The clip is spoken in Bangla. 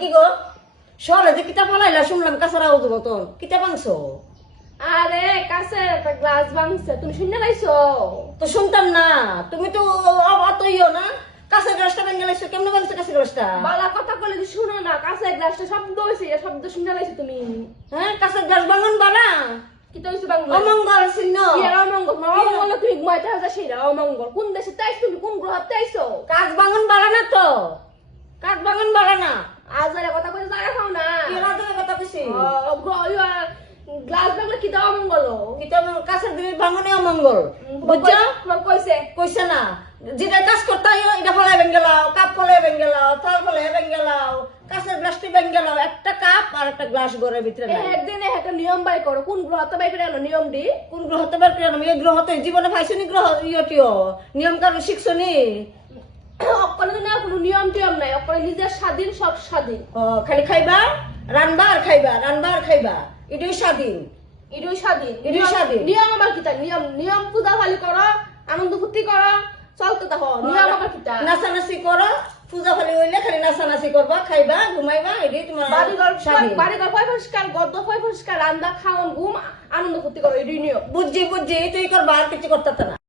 কি গো শহরে যে কিতা ফালাইলা শুনলাম কাছের আওয়াজ মতন কিতা ভাঙছো? আরে কাছে একটা গ্লাস ভাঙছে, তুমি শুনে লাইছো? তো শুনতাম না, তুমি তো অতইও না। কাছের গ্লাসটা ভেঙে লাইছো, কেমনে ভাঙছো কাছের গ্লাসটা? বালা কথা বলে যে শুনো না, কাছে গ্লাসটা শব্দ হইছে, এই শব্দ শুনে লাইছো তুমি? হ্যাঁ, কাছের গ্লাস ভাঙন বানা কি তো হইছে বাংলা? অমঙ্গল চিহ্ন। কি আর অমঙ্গল? অমঙ্গল তুমি ঘুমাইতে হাজা সেইরা অমঙ্গল। কোন দেশে তাইছো তুমি? কোন গ্রহতে আইছো? কাজ ভাঙন বাড়া না তো, কাজ ভাঙন বাড়া না। আজারে কথা কইতে জায়গা খাও না। কি রাতের কথা কইছি? গ্লাস ভাঙলে কি দাও অমঙ্গল? কিতা কাছের দিকে ভাঙনে অমঙ্গল বুঝছো? তোমার কইছে কইছে না যেটা কাজ করতে হয় এটা ফলাই ভেঙে গেলাও, কাপ ফলাই ভেঙে গেলাও, থাল ফলাই ভেঙে গেলাও, কাছের গ্লাসটি ভেঙে গেলাও, একটা কাপ আর একটা গ্লাস ঘরের ভিতরে নাই। একদিনে একটা নিয়ম বাই করো। কোন গ্রহতে বাই করে আনো নিয়ম দি? কোন গ্রহতে বের করে আমি এই গ্রহতে জীবনে পাইছনি গ্রহ ইয়টিও নিয়ম কারণ শিখছনি? অকলে না কোনো নিয়ম টিয়ম নাই, অকলে নিজের স্বাধীন, সব স্বাধীন। খালি খাইবা রানবা আর খাইবা, রানবা আর খাইবা, এটাই স্বাধীন। এটাই স্বাধীন, এটাই স্বাধীন। নিয়ম আবার কিতা? নিয়ম নিয়ম পূজা ফালি করো, আনন্দ ফুর্তি করো, চলতে থাকো। নিয়ম আবার কিতা? নাচানাচি করো, পূজা ফালি হইলে খালি নাচানাচি করবা, খাইবা ঘুমাইবা, এটাই তোমার বাড়িঘর স্বাধীন। বাড়িঘর পয় পরিষ্কার, গদ্দ পয় পরিষ্কার, রান্না খাওয়ান ঘুম, আনন্দ ফুর্তি করো, এটাই নিয়ম। বুঝছি বুঝছি, তুই করবা আর কিছু করতে না।